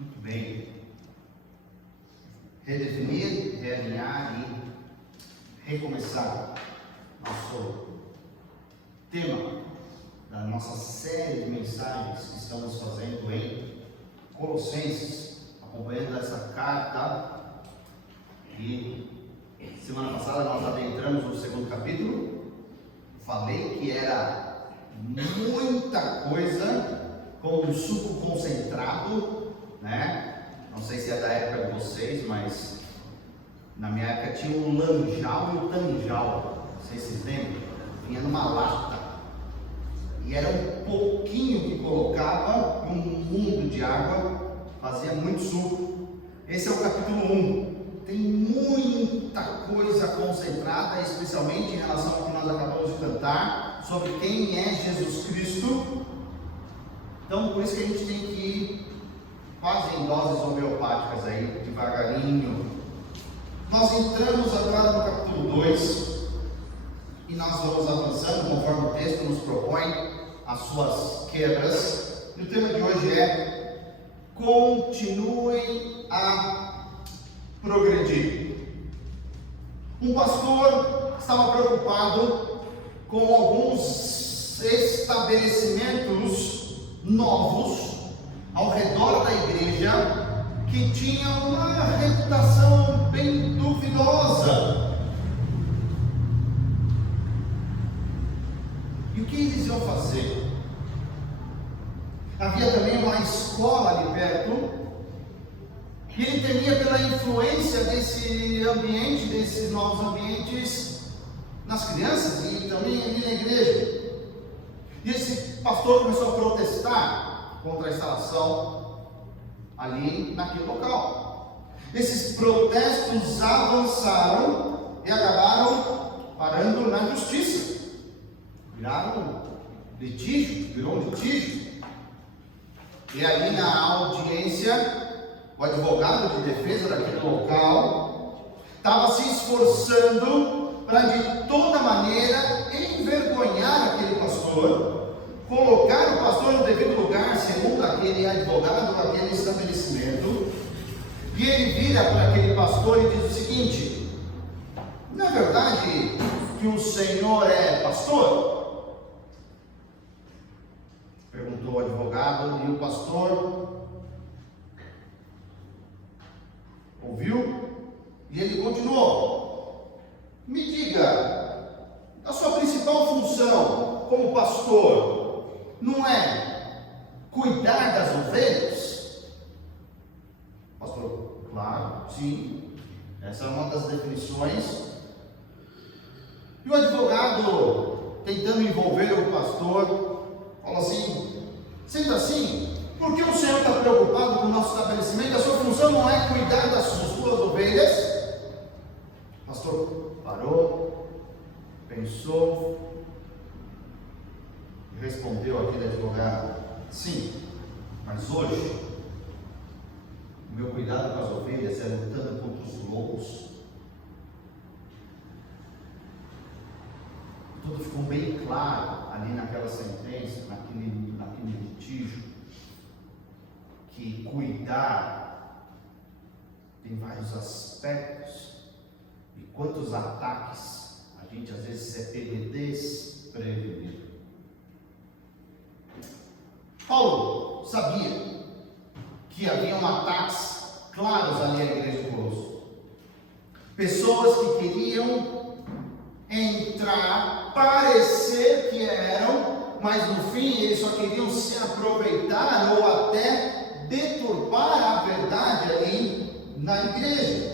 Muito bem. Redefinir, realinhar e recomeçar. Nosso tema da nossa série de mensagens que estamos fazendo em Colossenses, acompanhando essa carta. E semana passada nós adentramos no segundo capítulo. Falei que era muita coisa com um suco concentrado, né? Não sei se é da época de vocês, mas na minha época tinha o lanjal e o tanjal. Não sei se vocês lembram. Vinha numa lata. E era um pouquinho que colocava um mundo de água, fazia muito suco. Esse é o capítulo 1. Tem muita coisa concentrada, especialmente em relação ao que nós acabamos de cantar, sobre quem é Jesus Cristo. Então, por isso que a gente tem que ir quase em doses homeopáticas aí, devagarinho. Nós entramos agora no capítulo 2 e nós vamos avançando conforme o texto nos propõe as suas quebras. E o tema de hoje é: continuem a progredir. Um pastor estava preocupado com alguns estabelecimentos novos ao redor da igreja que tinham uma reputação bem duvidosa. E o que eles iam fazer? Havia também uma escola ali perto. E ele temia pela influência desse ambiente, desses novos ambientes, nas crianças e também ali na igreja. E esse pastor começou a protestar contra a instalação ali naquele local. Esses protestos avançaram e acabaram parando na justiça. Viraram litígio, virou um litígio. E ali na audiência, o advogado de defesa daquele local estava se esforçando para de toda maneira envergonhar aquele pastor, colocar o pastor no devido lugar, segundo aquele advogado daquele estabelecimento. E ele vira para aquele pastor e diz o seguinte: não é verdade que o senhor é pastor? Perguntou o advogado, e o pastor ouviu, e ele continuou: me diga, a sua principal função como pastor não é cuidar das ovelhas? Pastor, claro, sim, essa é uma das definições. E o advogado, tentando envolver o pastor, falou assim: sendo assim, por que o senhor está preocupado com o nosso estabelecimento? A sua função não é cuidar das suas ovelhas? O pastor parou, pensou e respondeu àquele advogado: sim, mas hoje o meu cuidado com as ovelhas é lutando contra os lobos. Tudo ficou bem claro ali naquela sentença, naquele litígio, que cuidar tem vários aspectos, e quantos ataques a gente às vezes é pego desprevenido. Paulo sabia que haviam ataques claros ali à igreja de Colosso. Pessoas que queriam entrar, parecer que eram, mas no fim eles só queriam se aproveitar ou até deturpar a verdade ali na igreja.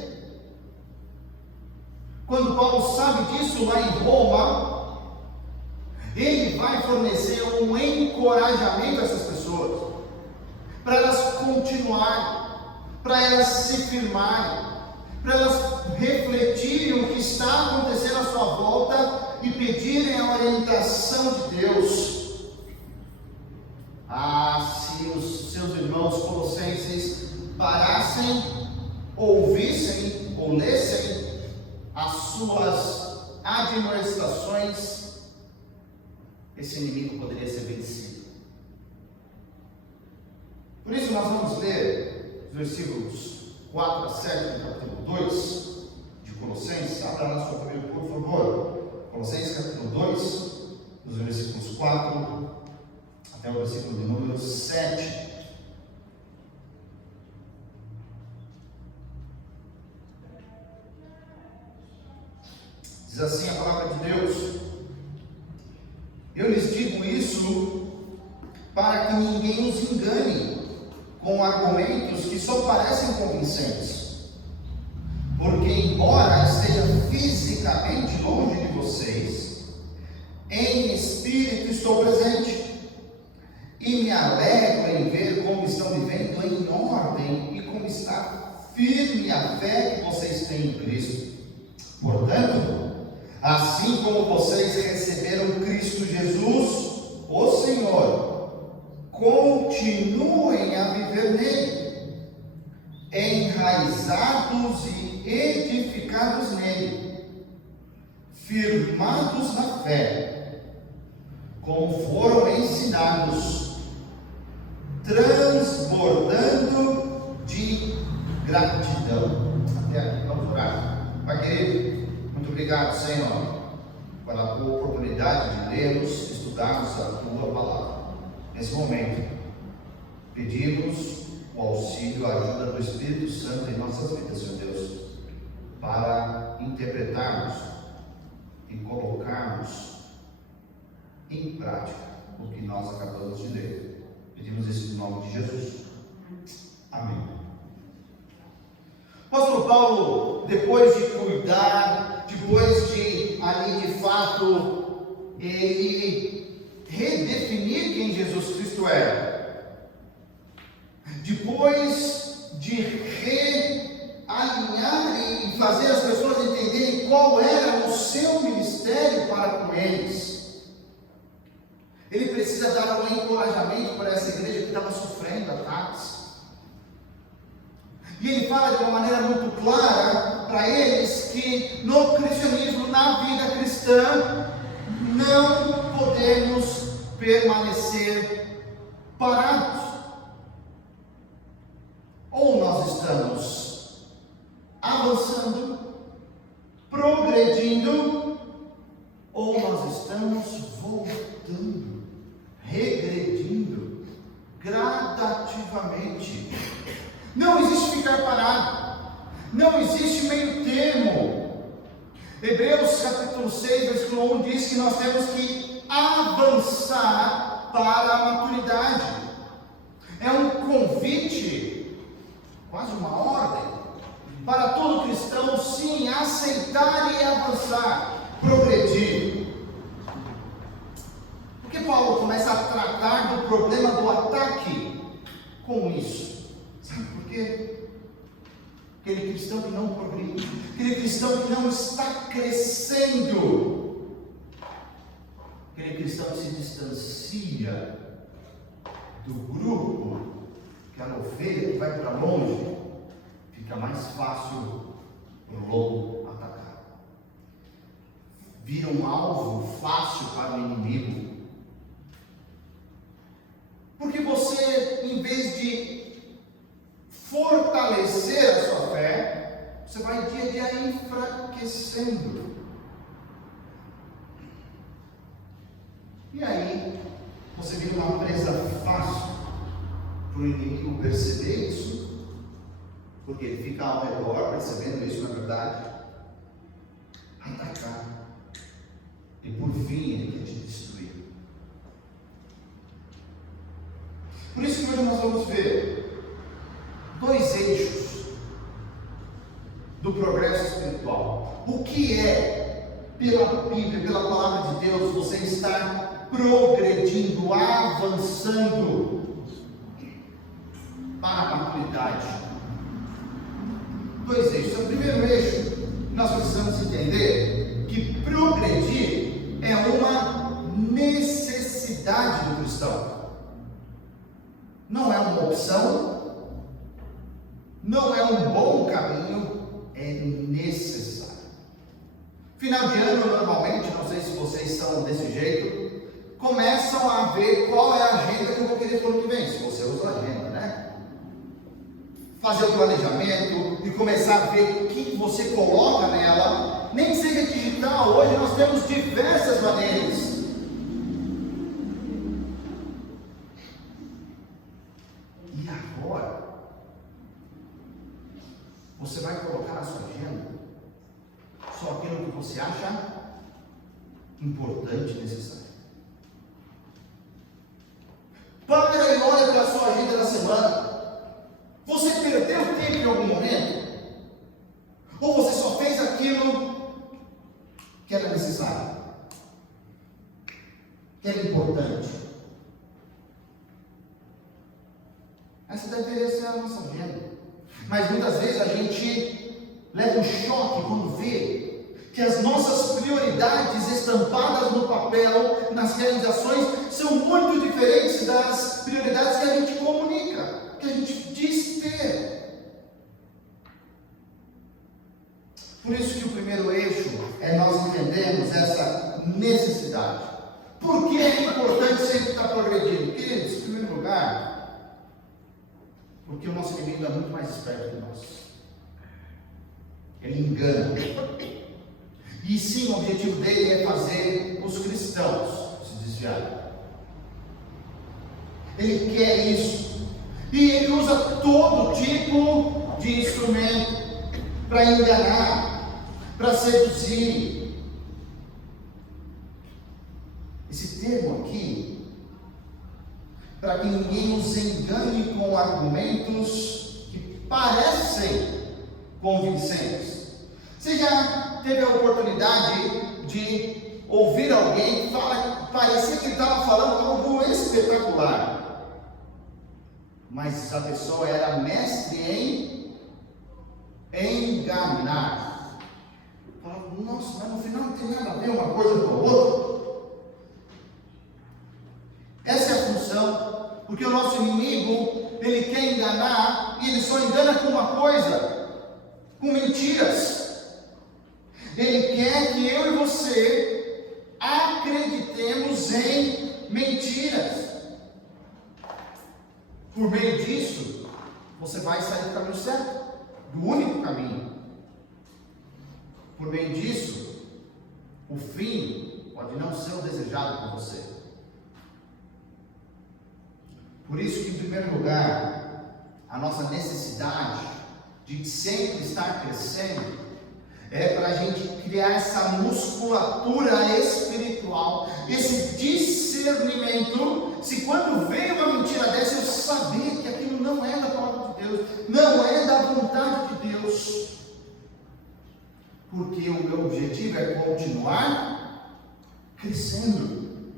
Quando Paulo sabe disso lá em Roma, ele vai fornecer um encorajamento a essas pessoas, para elas continuarem, para elas se firmarem, para elas refletirem o que está acontecendo à sua volta e pedirem a orientação de Deus. Se os seus irmãos colossenses parassem, ouvissem ou lessem as suas admoestações, esse inimigo poderia ser vencido. Por isso nós vamos ler versículos 4 a 7 do capítulo 2 de Colossenses. Abra na sua Bíblia, por favor. Colossenses capítulo 2, dos versículos 4 até o versículo de número 7. Diz assim a palavra de Deus: eu lhes digo isso para que ninguém os engane com argumentos que só parecem convincentes, porque embora esteja fisicamente longe de vocês, em espírito estou presente, e me alegro em ver como estão vivendo em ordem e como está firme a fé que vocês têm em Cristo. Portanto, assim como vocês receberam Cristo Jesus, o Senhor, continuem a viver nele, enraizados e edificados nele, firmados na fé, como foram ensinados, transbordando de gratidão. Até aqui, vamos orar. Pai querido, muito obrigado, Senhor, pela oportunidade de lermos, estudarmos a Tua Palavra. Nesse momento, pedimos o auxílio, a ajuda do Espírito Santo em nossas vidas, Senhor Deus, para interpretarmos e colocarmos em prática o que nós acabamos de ler. Pedimos isso em nome de Jesus. Amém. O apóstolo Paulo, depois de cuidar, depois de ali de fato ele redefinir quem Jesus Cristo era, depois de realinhar e fazer as pessoas entenderem qual era o seu ministério para com eles, ele precisa dar um encorajamento para essa igreja que estava sofrendo ataques. E ele fala de uma maneira muito clara para eles que no cristianismo, na vida cristã, não podemos permanecer parados. Ou nós estamos avançando, progredindo, ou nós estamos voltando, regredindo gradativamente. Não existe ficar parado, não existe meio termo. Hebreus capítulo 6, versículo 1 diz que nós temos que avançar para a maturidade. É um convite, quase uma ordem, para todo cristão, sim, aceitar e avançar, progredir. Por que Paulo começa a tratar do problema do ataque com isso? Sabe por quê? Aquele cristão que não progride, aquele cristão que não está crescendo, aquele cristão que se distancia do grupo, aquela ovelha que vai para longe, fica mais fácil para o lobo atacar. Vira um alvo fácil para o inimigo. Porque você, em vez de fortalecer a sua fé, você vai dia a dia enfraquecendo. E aí, você vira uma presa fácil para o inimigo perceber isso, porque ele fica ao redor percebendo isso, na verdade, atacar. E por fim, ele quer te destruir. Por isso que hoje nós vamos ver dois eixos do progresso espiritual. O que é, pela Bíblia, pela palavra de Deus, você estar progredindo, avançando para a maturidade? Dois eixos. O primeiro eixo, nós precisamos entender que progredir é uma necessidade do cristão. Não é uma opção, não é um bom caminho, é necessário. Final de ano, normalmente, não sei se vocês são desse jeito, começam a ver qual é a agenda que eu vou querer para o ano que vem, se você usa a agenda, né? fazer o planejamento e começar a ver o que você coloca nela, nem que seja digital. Hoje nós temos diversas maneiras. E agora, você vai colocar na sua agenda só aquilo que você acha importante e necessário. Para e olha para a sua agenda da semana. Você perdeu tempo em algum momento? Ou você só fez aquilo que era necessário? Que era importante? Essa deve ser a nossa agenda. Mas muitas vezes a gente leva um choque quando vê que as nossas prioridades estampadas no papel, nas realizações, são muito diferentes das prioridades que a gente comunica, que a gente diz ter. Por isso que o primeiro eixo é nós entendermos essa necessidade. Por que é importante sempre estar progredindo? Queridos, em primeiro lugar, porque o nosso inimigo é muito mais esperto que nós. Ele engana. E sim, o objetivo dele é fazer os cristãos se desviarem. Ele quer isso. E ele usa todo tipo de instrumento para enganar, para seduzir. Esse termo aqui, para que ninguém nos engane com argumentos que parecem convincentes. Você já teve a oportunidade de ouvir alguém falar, parecia que ele estava falando algo espetacular, mas a pessoa era mestre em enganar. Falava, nossa, mas no final não tem nada a ver uma coisa com a outra. Essa é a função, porque o nosso inimigo, ele quer enganar, e ele só engana com uma coisa, com mentiras. Ele quer que eu e você acreditemos em mentiras. Por meio disso, você vai sair do caminho certo, do único caminho. Por meio disso, o fim pode não ser o desejado por você. Por isso que, em primeiro lugar, a nossa necessidade de sempre estar crescendo é para a gente criar essa musculatura espiritual, esse discernimento. Se quando vem uma mentira dessa, eu saber que aquilo não é da palavra de Deus, não é da vontade de Deus, porque o meu objetivo é continuar crescendo,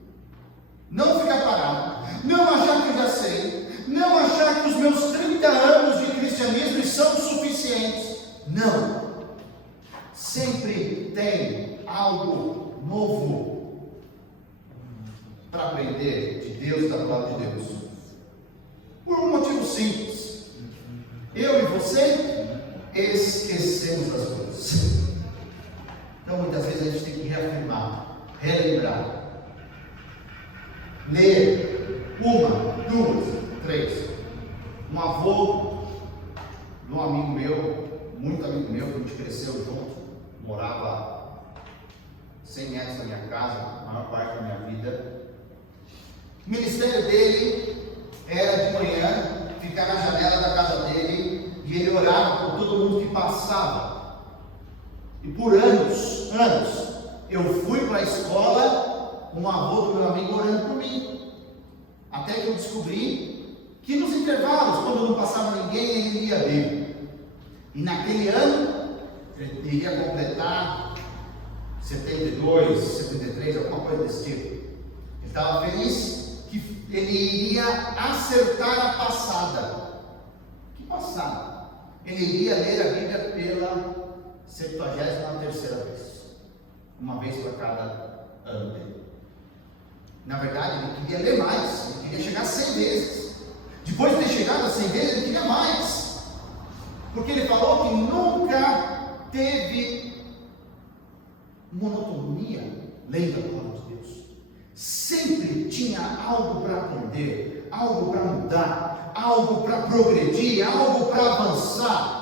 não ficar parado, não achar que eu já sei, não achar que os meus 30 anos de cristianismo são suficientes. Não. Sempre tem algo novo para aprender de Deus e da palavra de Deus. Por um motivo simples. Eu e você esquecemos das coisas. Então muitas vezes a gente tem que reafirmar, relembrar, ler uma, duas, três. Um avô de um amigo meu, muito amigo meu, que a gente cresceu junto, morava 100 metros da minha casa, a maior parte da minha vida. O ministério dele era de manhã, ficar na janela da casa dele, e ele orava por todo mundo que passava. E por anos, eu fui para a escola com o avô do meu amigo orando por mim. Até que eu descobri que nos intervalos, quando não passava ninguém, ele lia a Bíblia. E naquele ano, ele iria completar 72, 73, alguma coisa desse tipo. Ele estava feliz que ele iria acertar a passada. Que passada? Ele iria ler a Bíblia pela 73ª vez. Uma vez para cada ano dele. Na verdade, ele queria ler mais. Ele queria chegar a 100 vezes. Depois de ter chegado a 100 vezes, ele queria mais. Porque ele falou que nunca teve monotonia lendo a palavra de Deus. Sempre tinha algo para aprender, algo para mudar, algo algo para progredir, algo para avançar.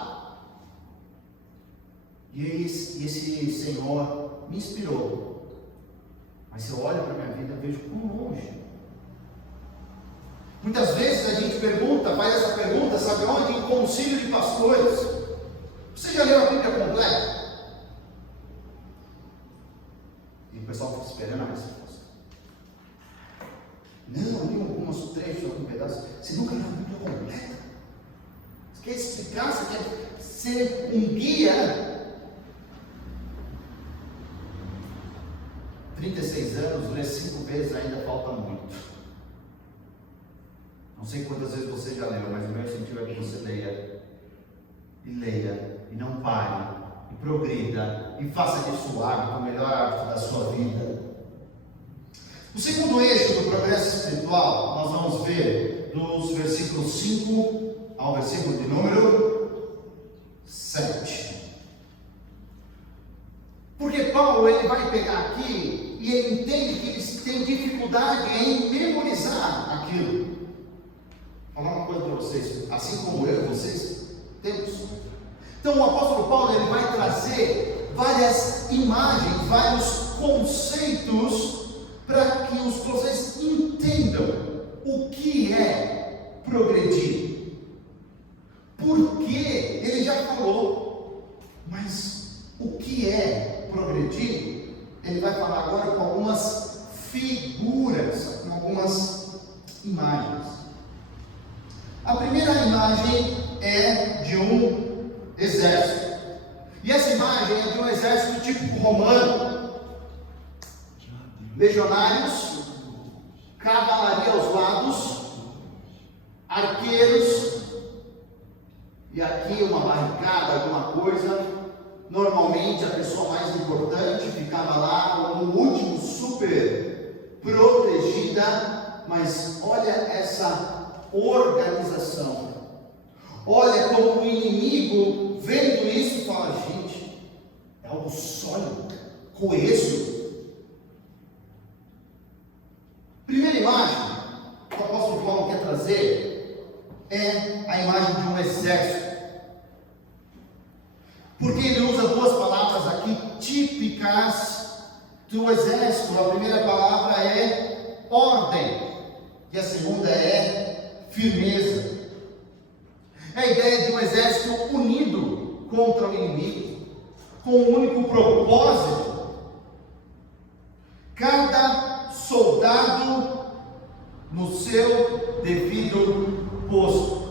E esse Senhor me inspirou. Mas se eu olho para a minha vida, eu vejo quão longe. Muitas vezes a gente faz essa pergunta, sabe onde? Em concílio de pastores. Você já leu a Bíblia completa? E o pessoal fica esperando a resposta. Não, eu li alguns trechos, algum pedaço. Você nunca leu a Bíblia completa? Você quer explicar? Você quer ser um guia? 36 anos, ler 5 vezes ainda falta muito. Não sei quantas vezes você já leu, mas o meu incentivo é que você leia, e não pare, e progrida, e faça disso o hábito, o melhor hábito da sua vida. O segundo eixo do progresso espiritual, nós vamos ver dos versículos 5 ao versículo de número 7. Porque Paulo, ele vai pegar aqui, e ele entende que eles têm dificuldade em memorizar aquilo. Vou falar uma coisa para vocês, assim como eu e vocês temos. Então o apóstolo Paulo, ele vai trazer várias imagens, vários conceitos para que vocês entendam o que é progredir. Porque ele já falou, mas o que é progredir? Ele vai falar agora com algumas figuras, com algumas imagens. A primeira imagem é de um exército. E essa imagem é de um exército típico romano. Legionários, cavalaria aos lados, arqueiros, e aqui uma barricada, alguma coisa. Normalmente a pessoa mais importante ficava lá como último, super protegida. Mas olha essa organização. Olha como o inimigo, vendo isso, fala: gente, é algo sólido, coeso. Primeira imagem que o apóstolo Paulo quer trazer é a imagem de um exército. Porque ele usa duas palavras aqui típicas do exército. A primeira palavra é ordem e a segunda é firmeza. É a ideia de um exército unido contra o inimigo, com um único propósito. Cada soldado no seu devido posto.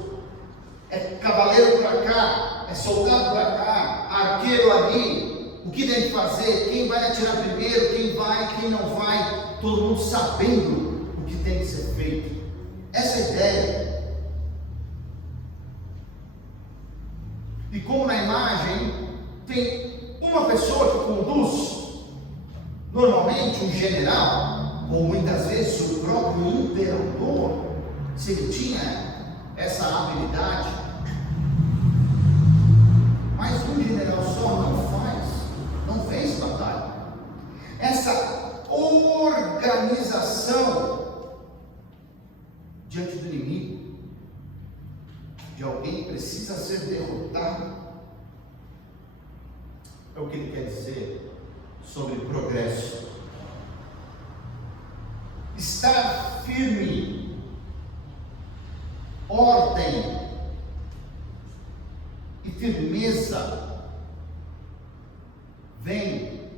É cavaleiro para cá, é soldado para cá, arqueiro ali. O que tem que fazer? Quem vai atirar primeiro? Quem vai? Quem não vai? Todo mundo sabendo o que tem que ser feito. Essa é a ideia. E como na imagem tem uma pessoa que conduz, normalmente um general, ou muitas vezes o próprio imperador, se ele tinha essa habilidade, mas um general só não fez batalha. Essa organização diante do inimigo, de alguém que precisa ser derrotado, é o que ele quer dizer sobre progresso. Estar firme, ordem e firmeza vem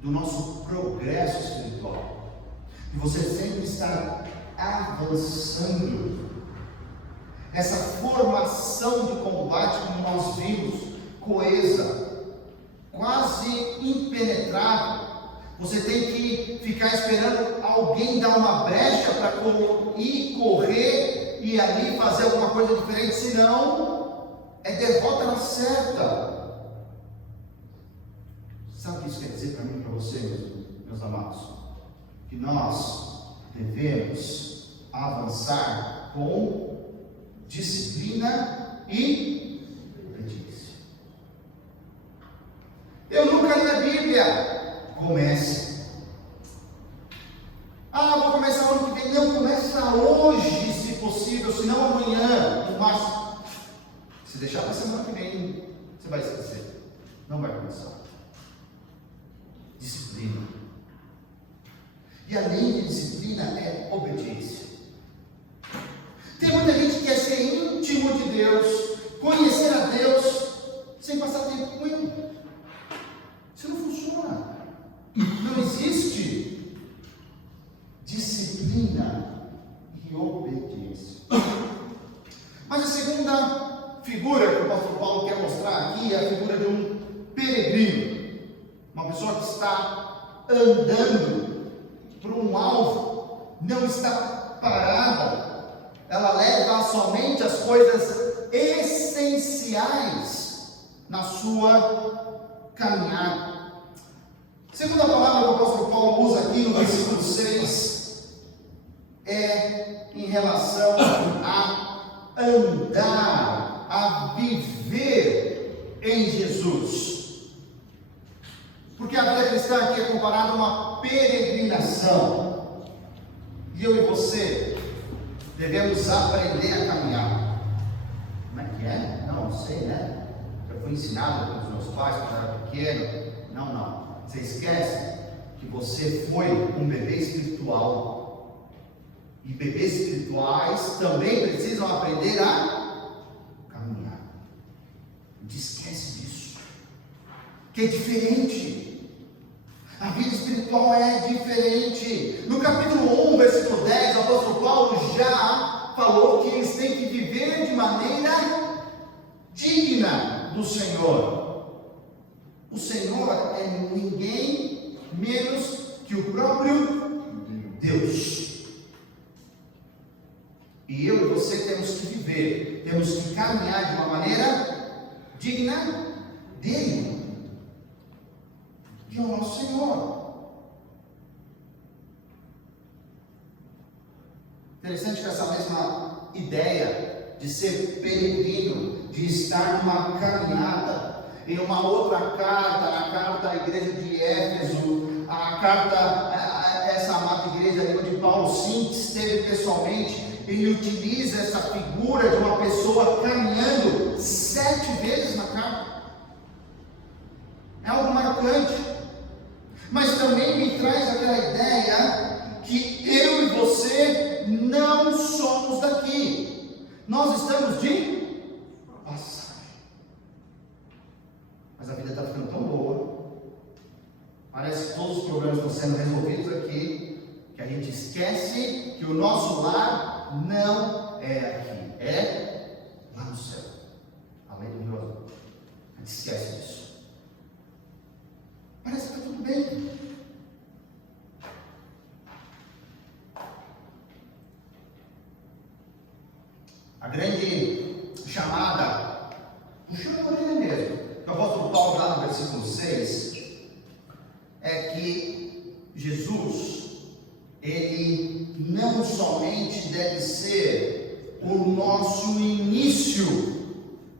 do nosso progresso espiritual, de você sempre estar avançando. Essa formação de combate, como nós vimos, coesa, quase impenetrável. Você tem que ficar esperando alguém dar uma brecha para ir correr e ali fazer alguma coisa diferente, senão é derrota na certa. Sabe o que isso quer dizer para mim e para você, meus amados? Que nós devemos avançar com disciplina e obediência. Eu nunca li a Bíblia. Comece. Vou começar ano que vem. Não, começa hoje, se possível, senão amanhã amanhã, no máximo. Se deixar para semana que vem, você vai esquecer. Não vai começar. Disciplina. E além de disciplina, é obediência. Tem muita gente que quer ser íntimo de Deus, conhecer a Deus, sem passar tempo com Ele. Isso não funciona. Não existe disciplina e obediência. Mas a segunda figura que o apóstolo Paulo quer mostrar aqui é a figura de um peregrino. Uma pessoa que está andando para um alvo, não está parada. Ela leva somente as coisas essenciais na sua caminhada. Segunda palavra que o apóstolo Paulo usa aqui no versículo 6 é em relação a andar, a viver em Jesus. Porque a vida cristã aqui é comparada a uma peregrinação. E eu e você devemos aprender a caminhar. Como é que é? Não sei, né? Eu fui ensinado pelos meus pais quando eu era pequeno. Não. Você esquece que você foi um bebê espiritual. E bebês espirituais também precisam aprender a caminhar. Não te esquece disso. Que é diferente. A vida espiritual é diferente. No capítulo 1, versículo 10, o apóstolo Paulo já falou que eles têm que viver de maneira digna do Senhor. O Senhor é ninguém menos que o próprio Deus. E eu e você temos que viver, temos que caminhar de uma maneira digna dele, que é o nosso Senhor. Interessante que essa mesma ideia de ser peregrino, de estar numa caminhada, em uma outra carta, a carta à igreja de Éfeso, a carta, essa amada igreja ali onde Paulo sim esteve pessoalmente, ele utiliza essa figura de uma pessoa caminhando 7 vezes na carta. É algo marcante. Mas também me traz aquela ideia que eu e você não somos daqui. Nós estamos de passagem. Mas a vida está ficando tão boa. Parece que todos os problemas estão sendo resolvidos aqui, que a gente esquece que o nosso lar não é aqui, é lá no céu, além do Rio Azul. A gente esquece disso. Parece que está tudo bem. A grande chamada, puxando a orelha mesmo, que o apóstolo Paulo dá no versículo 6, é que Jesus, ele não somente deve ser o nosso início,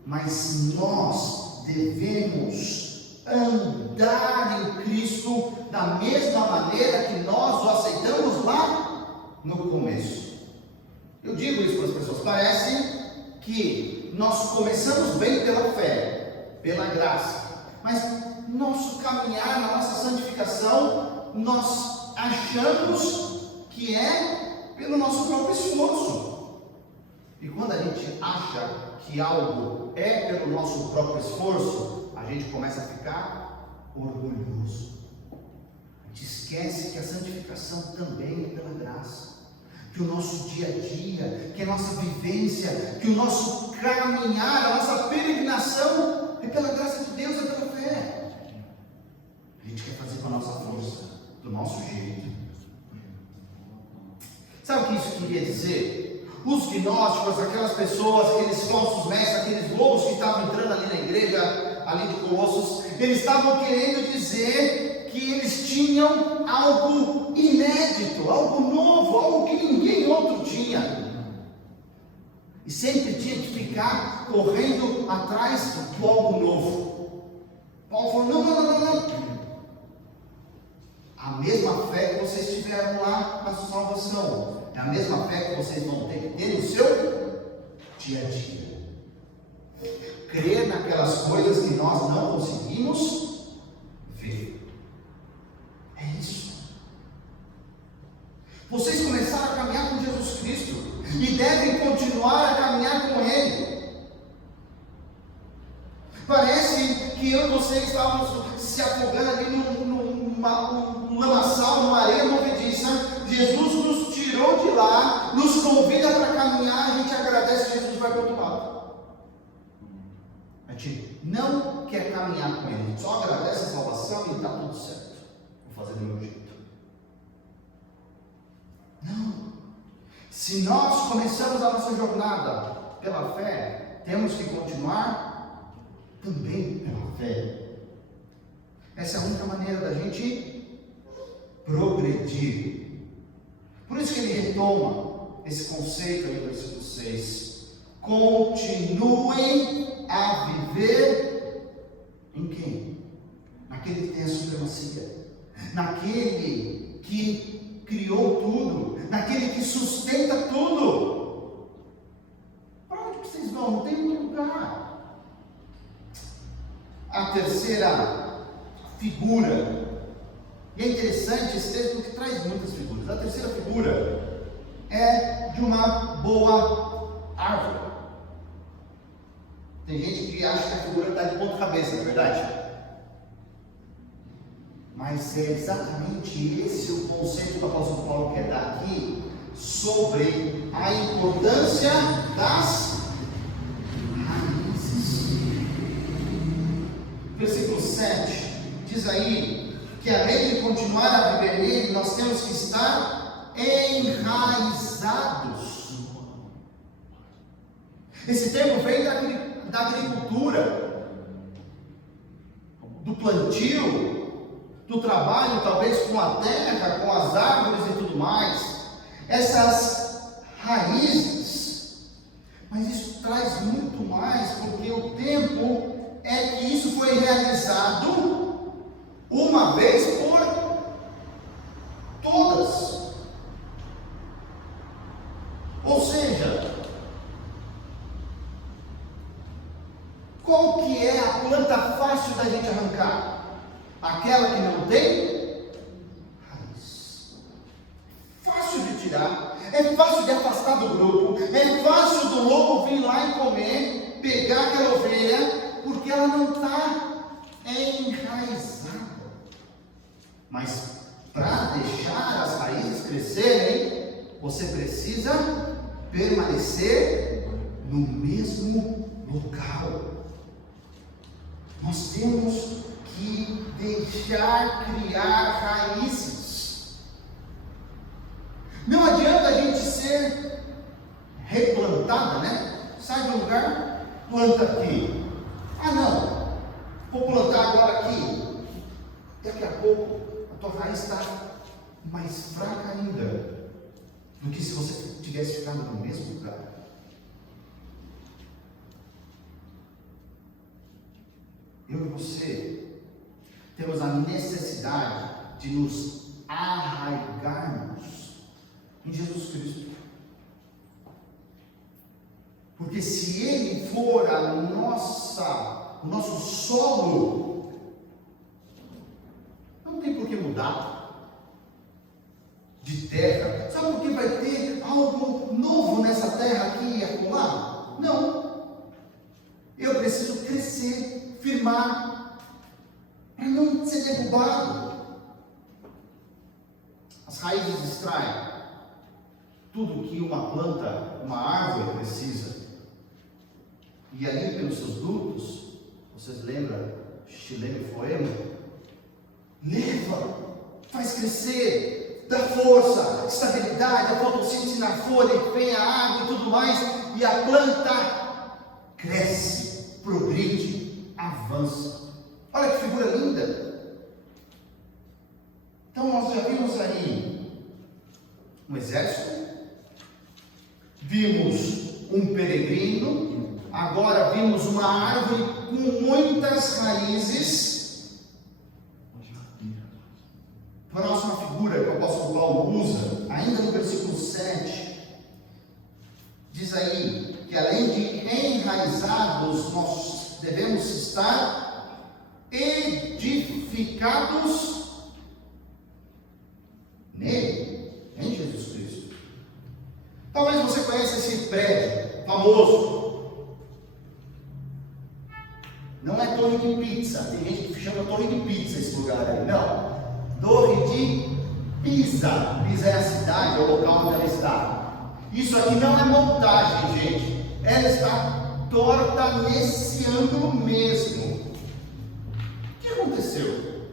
mas nós devemos andar em Cristo da mesma maneira que nós o aceitamos lá no começo. Eu digo isso para as pessoas, parece que nós começamos bem pela fé, pela graça, mas nosso caminhar, na nossa santificação, nós achamos que é pelo nosso próprio esforço. E quando a gente acha que algo é pelo nosso próprio esforço, a gente começa a ficar orgulhoso. A gente esquece que a santificação também é pela graça. Que o nosso dia a dia, que a nossa vivência, que o nosso caminhar, a nossa peregrinação é pela graça de Deus, é pela fé. A gente quer fazer com a nossa força, do nosso jeito. Sabe o que isso queria dizer? Os gnósticos, aquelas pessoas, aqueles falsos mestres, aqueles lobos que estavam entrando ali na igreja, ali de Colossos, eles estavam querendo dizer que eles tinham algo inédito, algo novo, algo que ninguém outro tinha. E sempre tinha que ficar correndo atrás do algo novo. Paulo falou, não. A mesma fé que vocês tiveram lá na salvação, é a mesma fé que vocês vão ter que ter no seu dia a dia. Crer naquelas coisas que nós não conseguimos ver. É isso. Vocês começaram a caminhar com Jesus Cristo e devem continuar a caminhar com Ele. Parece que eu e vocês estávamos se afogando ali num lamaçal, numa areia movediça. Jesus nos tirou de lá, nos convida para caminhar, a gente agradece, Jesus vai para o outro lado. A gente não quer caminhar com Ele, só agradece a salvação e está tudo certo. Vou fazer do meu jeito. Não. Se nós começamos a nossa jornada pela fé, temos que continuar também pela fé. Essa é a única maneira da gente progredir. Por isso que ele retoma esse conceito aí no versículo 6. Continuem a viver em quem? Naquele que tem a supremacia, naquele que criou tudo, naquele que sustenta tudo. Para onde vocês vão? Não tem outro lugar. A terceira figura, e é interessante esse texto porque traz muitas figuras. A terceira figura é de uma boa árvore. Tem gente que acha que a figura está de ponta cabeça, não é verdade? Mas é exatamente esse o conceito que o apóstolo Paulo quer dar aqui sobre a importância das raízes. Versículo 7 diz aí que além de continuar a viver nele, nós temos que estar enraizados. Esse termo vem da agricultura, do plantio, do trabalho, talvez com a terra, com as árvores e tudo mais. Essas raízes. Mas isso traz muito mais, porque o tempo é que isso foi realizado uma vez por todas. Ou seja, qual que é a planta fácil da gente arrancar? Aquela que não tem raiz. Fácil de tirar, é fácil de afastar do grupo, é fácil do lobo vir lá e comer, pegar aquela ovelha, porque ela não está enraizada. Mas para deixar as raízes crescerem, você precisa permanecer no mesmo local. Nós temos que deixar criar raízes. Não adianta a gente ser replantada, né? Sai do lugar, planta aqui. Ah não, vou plantar agora aqui. Daqui a pouco a tua raiz está mais fraca ainda do que se você tivesse ficado no mesmo lugar. Eu e você temos a necessidade de nos arraigarmos em Jesus Cristo. Porque se Ele for o nosso solo, não tem por que mudar de terra. Sabe por que vai ter algo novo nessa terra aqui e acolá? Não. Eu preciso crescer, firmar, para não ser derrubado. As raízes extraem tudo que uma planta, uma árvore precisa. E ali pelos seus dutos, vocês lembram, chileno e floema, leva, faz crescer, dá força, estabilidade, a fotossíntese na folha, vem a água e tudo mais, e a planta cresce, progride, avança. Olha que figura linda. Então nós já vimos aí um exército, vimos um peregrino, agora vimos uma árvore com muitas raízes. Próxima figura que o apóstolo Paulo usa, ainda no versículo 7, diz aí que além de enraizados, nós devemos estar edificados nele, em Jesus Cristo. Talvez você conheça esse prédio famoso. Não é torre de pizza, tem gente que chama torre de pizza esse lugar aí. Não, torre de Pisa. Pisa é a cidade, é o local onde ela está. Isso aqui não é montagem, gente. Ela está torta nesse ângulo mesmo. O que aconteceu?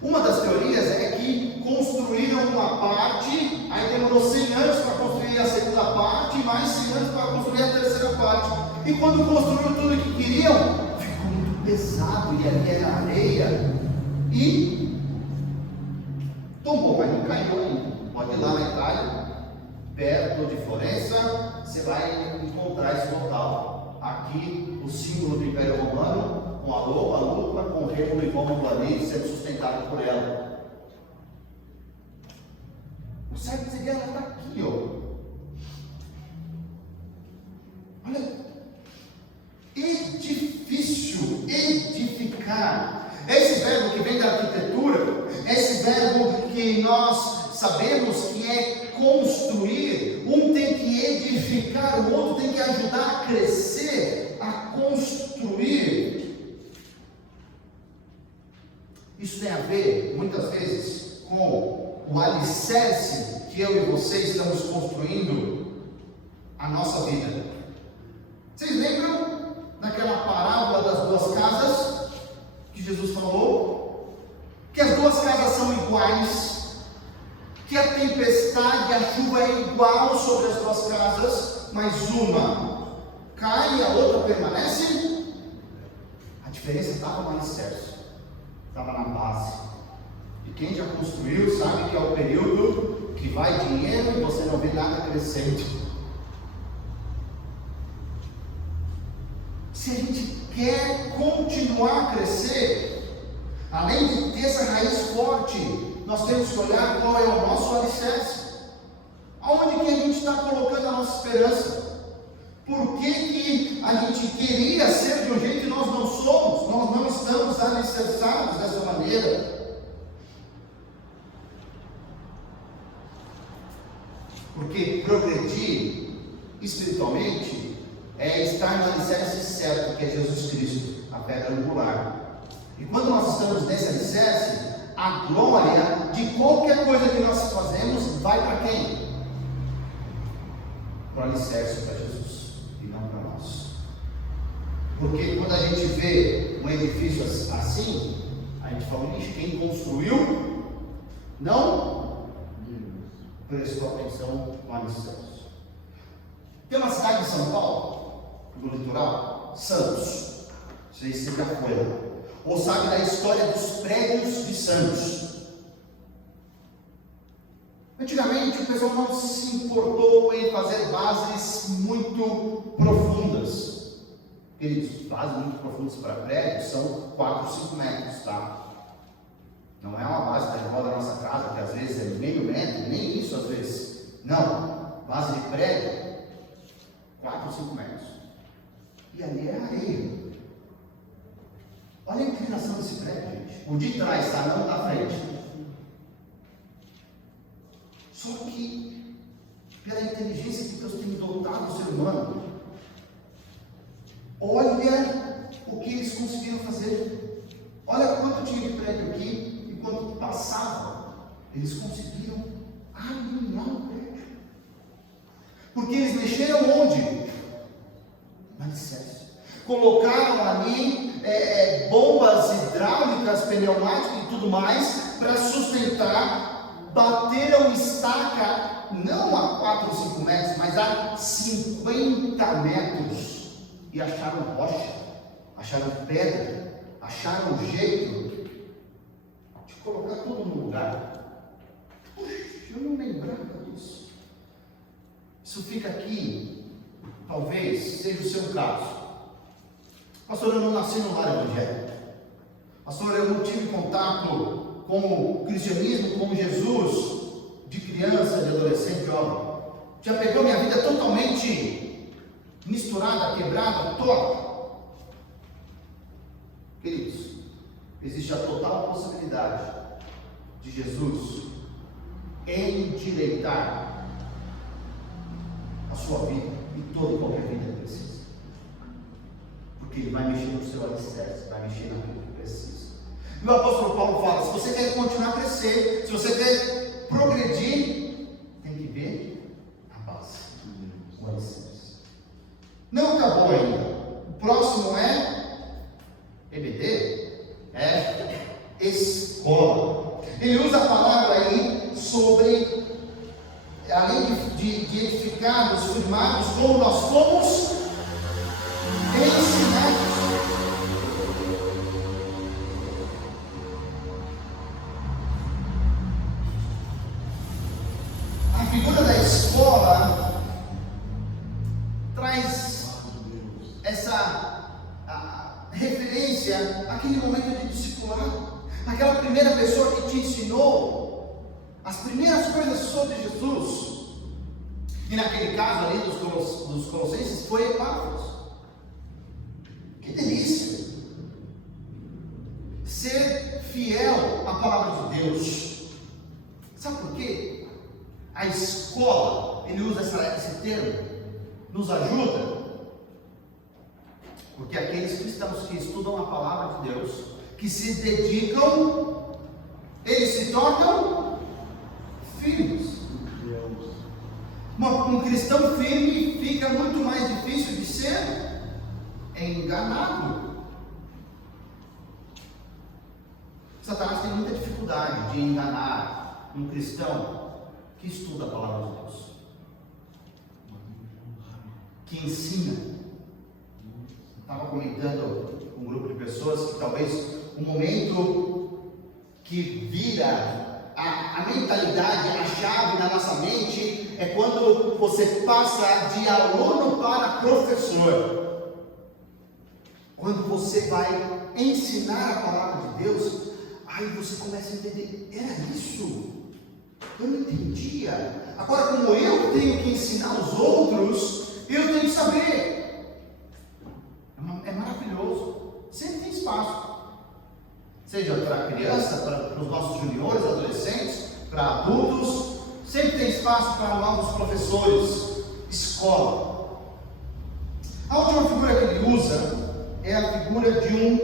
Uma das teorias é que construíram uma parte, aí demorou 100 anos para construir a segunda parte, e mais 100 anos para construir a terceira parte. E quando construíram tudo o que queriam, ficou muito pesado, e ali era areia, e tombou, mas não caiu ainda. Pode ir lá na Itália, perto de Florença, você vai encontrar esse local. Aqui, o símbolo do Império Romano, com a lupa, com o remo e como planeta, sendo sustentado por ela. O certo seria ela está aqui, ó. Olha, edifício, edificar. Esse verbo que vem da arquitetura, esse verbo que nós sabemos que é construir, um tem que edificar, o outro tem que ajudar a crescer, a construir. Isso tem a ver, muitas vezes, com o alicerce que eu e você estamos construindo a nossa vida. Vocês lembram daquela parábola das duas casas que Jesus falou? Que as duas casas são iguais, que a tempestade e a chuva é igual sobre as duas casas, mas uma cai e a outra permanece. A diferença estava no alicerce, estava na base. E quem já construiu sabe que é o período que vai dinheiro e você não vê nada crescendo. Se a gente quer continuar a crescer, além de ter essa raiz forte, nós temos que olhar qual é o nosso alicerce. Aonde que a gente está colocando a nossa esperança? Por que a gente queria ser de um jeito que nós não somos? Nós não estamos alicerçados dessa maneira. Porque progredir espiritualmente é estar no alicerce certo, que é Jesus Cristo, a pedra angular. E quando nós estamos nesse alicerce, a glória de qualquer coisa que nós fazemos vai para quem? Para o alicerce, para Jesus, e não para nós. Porque quando a gente vê um edifício assim, a gente fala, quem construiu não prestou atenção no alicerce. Tem uma cidade de São Paulo, no litoral, Santos. Não sei se você já foi lá. Ou sabe da história dos prédios de Santos. Antigamente o pessoal não se importou em fazer bases muito profundas. Queridos, bases muito profundas para prédios são 4, 5 metros, tá? Não é uma base da igual da nossa casa, que às vezes é meio metro, nem isso às vezes. Não, base de prédio, 4, 5 metros. E ali é areia. Olha a inclinação desse prédio, gente. O de trás, tá? Não da frente. Só que, pela inteligência que Deus tem dotado o ser humano, olha o que eles conseguiram fazer. Olha quanto tinha de prédio aqui e quanto passava. Eles conseguiram alinhar o prédio. Porque eles mexeram onde? No alicerce. Colocaram ali bombas hidráulicas, pneumáticas e tudo mais para sustentar, bateram estaca não a 4 ou 5 metros, mas a 50 metros e acharam rocha, acharam pedra, acharam um jeito de colocar tudo no lugar. Puxa, eu não lembrava disso. Isso fica aqui, talvez seja o seu caso. Pastor, eu não nasci no lar evangélico. Pastor, eu não tive contato com o cristianismo, com Jesus, de criança, de adolescente, jovem. Já pegou minha vida totalmente misturada, quebrada, torta. Queridos, existe a total possibilidade de Jesus endireitar a sua vida e toda e qualquer vida que precisa. Porque Ele vai mexer no seu alicerce, vai mexer naquilo que precisa. E o apóstolo Paulo fala: se você quer continuar a crescer, se você quer progredir, tem que ver a base, o alicerce. Não acabou ainda. O próximo é EBD, é escola. Ele usa a palavra aí sobre, além de edificados, firmados, como nós fomos ensinados. A figura da escola traz essa referência àquele momento de discipulado, aquela primeira pessoa que te ensinou as primeiras coisas sobre Jesus. E naquele caso ali dos Colossenses foi Epáfras. Que delícia ser fiel à palavra de Deus. Sabe por quê? A escola, ele usa esse termo, nos ajuda, porque aqueles cristãos que estudam a palavra de Deus, que se dedicam, eles se tornam firmes. Um cristão firme fica muito mais difícil de ser enganado. Satanás tem muita dificuldade de enganar um cristão que estuda a palavra de Deus, que ensina. Estava comentando com um grupo de pessoas que talvez um momento que vira a mentalidade, a chave na nossa mente, é quando você passa de aluno para professor. Quando você vai ensinar a palavra de Deus, aí você começa a entender: era isso? Eu não entendia. Agora, como eu tenho que ensinar os outros, eu tenho que saber. É maravilhoso. Sempre tem espaço. Seja para criança, para os nossos juniores, adolescentes, para adultos, sempre tem espaço para novos professores. Escola. A última figura que ele usa é a figura de um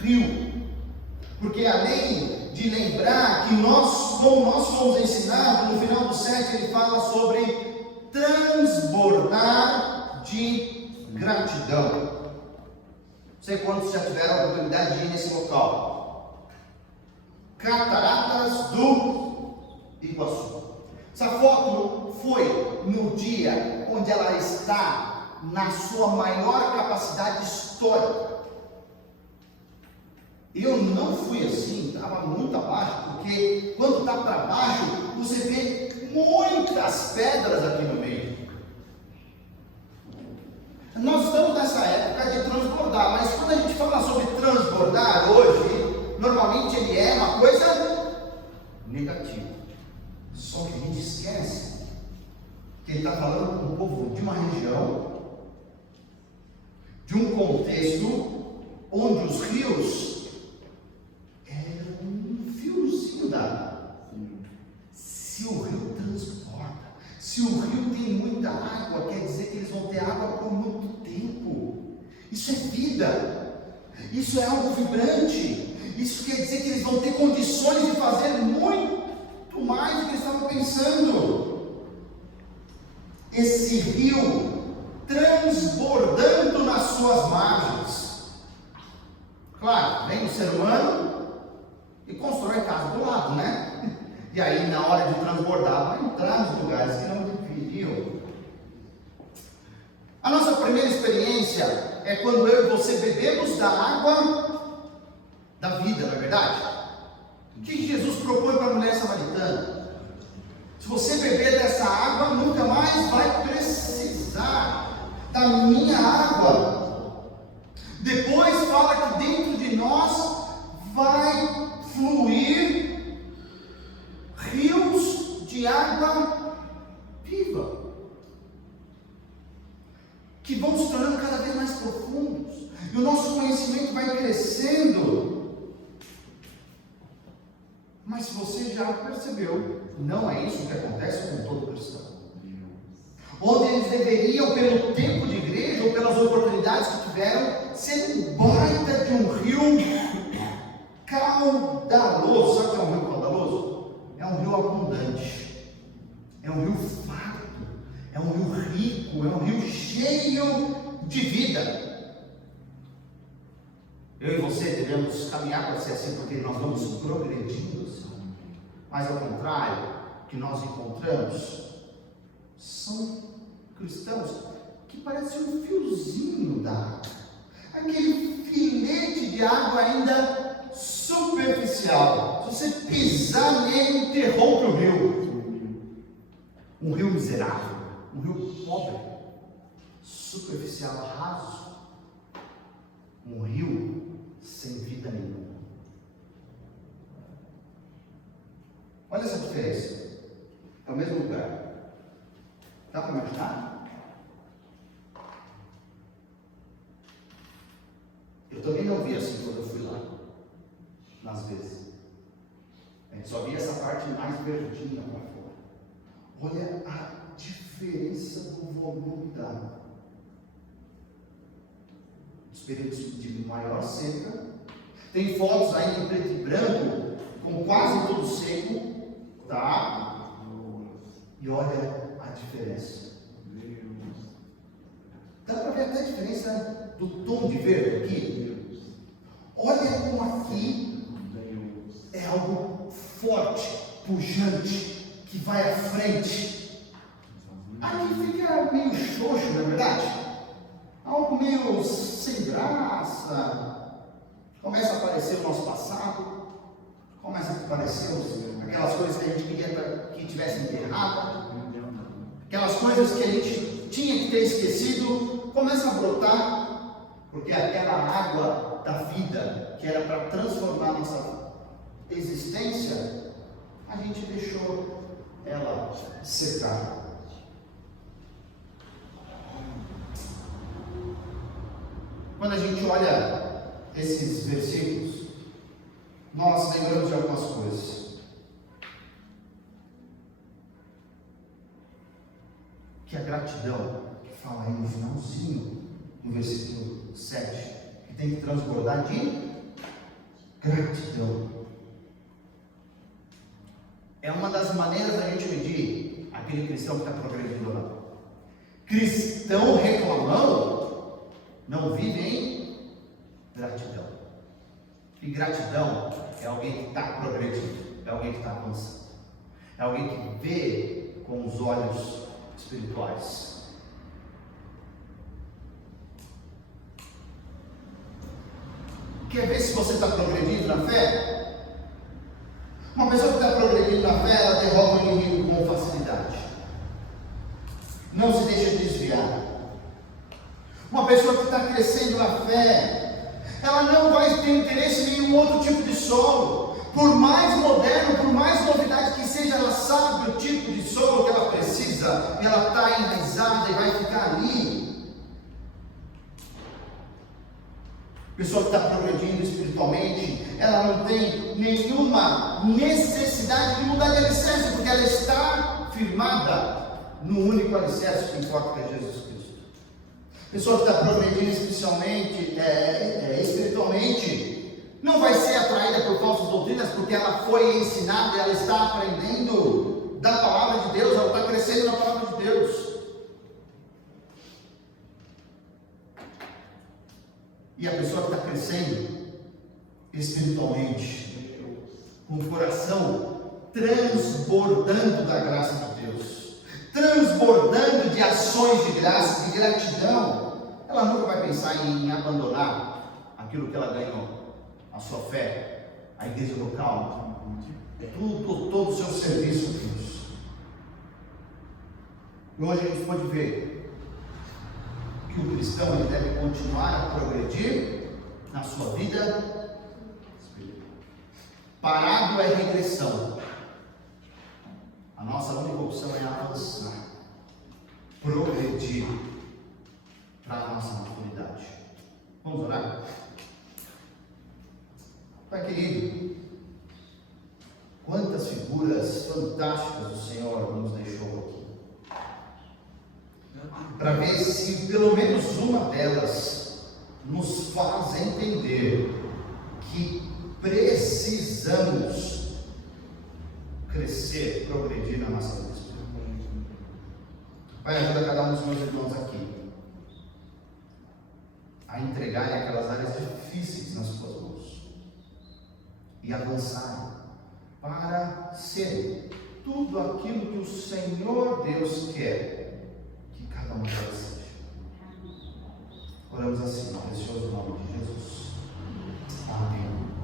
rio. Porque além de lembrar que como nós fomos ensinados, no final do 7 ele fala sobre transbordar de gratidão. Não sei quantos já tiveram a oportunidade de ir nesse local. Cataratas do Iguaçu. Essa foto foi no dia onde ela está na sua maior capacidade histórica. Eu não fui assim, estava muito abaixo, porque quando está para baixo, você vê muitas pedras aqui no meio. Nós estamos nessa época de transbordar, mas quando a gente fala sobre transbordar hoje, normalmente ele é uma coisa negativa. Só que a gente esquece que ele está falando com o povo de uma região, de um contexto onde os rios eram um fiozinho d'água. Se o rio transporta, se o rio tem muita água, quer dizer que eles vão ter água por muito tempo. Isso é vida, isso é algo vibrante. Isso quer dizer que eles vão ter condições de fazer muito mais do que eles estavam pensando. Esse rio transbordando nas suas margens. Claro, vem o ser humano e constrói casa do lado, né? E aí, na hora de transbordar, vai entrar nos lugares que não deveriam. A nossa primeira experiência é quando eu e você bebemos da água da vida, não é verdade? O que Jesus propõe para a mulher samaritana? Se você beber dessa água, nunca mais vai precisar da minha água. Depois fala que dentro de nós vai fluir rios de água viva, que vão o nosso conhecimento vai crescendo. Mas se você já percebeu, não é isso que acontece com todo cristão. Onde eles deveriam, pelo tempo de igreja ou pelas oportunidades que tiveram, ser um baita de um rio caudaloso. Sabe o que é um rio caudaloso? É um rio abundante, é um rio farto, é um rio rico, é um rio cheio de vida. Eu e você devemos caminhar para ser assim, porque nós vamos progredindo assim. Mas ao contrário, que nós encontramos são cristãos que parecem um fiozinho d'água, aquele filete de água ainda superficial. Se você pisar nele, interrompe o rio. Um rio miserável, um rio pobre, superficial, raso, um rio sem vida nenhuma. Olha essa diferença. É o mesmo lugar. Dá para imaginar? Eu também não vi assim quando eu fui lá, nas vezes. A gente só via essa parte mais verdinha para fora. Olha a diferença do volume da água. Os períodos de maior seca. Tem fotos ainda em preto e branco, com quase tudo seco, tá? E olha a diferença. Dá para ver até a diferença do tom de verde aqui. Olha como aqui é algo forte, pujante, que vai à frente. Aqui fica meio xoxo, não é verdade? Algo meio sem graça. Começa a aparecer o nosso passado. Começa a aparecer aquelas coisas que a gente queria que tivesse enterrado. Aquelas coisas que a gente tinha que ter esquecido. Começa a brotar. Porque aquela água da vida, que era para transformar nossa existência, a gente deixou ela secar. Quando a gente olha esses versículos, nós lembramos de algumas coisas. Que a gratidão, que fala aí no finalzinho, no versículo 7, que tem que transbordar de gratidão. É uma das maneiras da gente medir aquele cristão que está progredindo ou não. Cristão reclamão não vive em gratidão. E gratidão é alguém que está progredindo, é alguém que está avançando, é alguém que vê com os olhos espirituais. Quer ver se você está progredindo na fé? Uma pessoa que está progredindo na fé, ela derrota o inimigo com facilidade. Não se deixa desviar. Uma pessoa que está crescendo na fé, ela não vai ter interesse em nenhum outro tipo de solo. Por mais moderno, por mais novidade que seja, ela sabe o tipo de solo que ela precisa. E ela está enraizada e vai ficar ali. Pessoa que está progredindo espiritualmente, ela não tem nenhuma necessidade de mudar de alicerce, porque ela está firmada no único alicerce que importa, que é Jesus Cristo. Pessoa que está progredindo espiritualmente, não vai ser atraída por falsas doutrinas, porque ela foi ensinada, ela está aprendendo da palavra de Deus, ela está crescendo na palavra de Deus. E a pessoa que está crescendo espiritualmente, com o coração transbordando da graça de Deus, transbordando de ações de graça, de gratidão, ela nunca vai pensar em abandonar aquilo que ela ganhou, a sua fé, a igreja local, todo o seu serviço a Deus. E hoje a gente pode ver que o cristão ele deve continuar a progredir na sua vida espiritual. Parado é regressão. A nossa única opção é avançar, progredir para a nossa maturidade. Vamos orar? Pai querido, quantas figuras fantásticas o Senhor nos deixou aqui. Para ver se pelo menos uma delas nos faz entender que precisamos crescer, progredir na nossa vida espiritual. Pai, ajuda cada um dos meus irmãos aqui a entregarem aquelas áreas difíceis nas suas mãos e avançarem para ser tudo aquilo que o Senhor Deus quer que cada um delas seja. Oramos assim, no precioso nome de Jesus. Amém.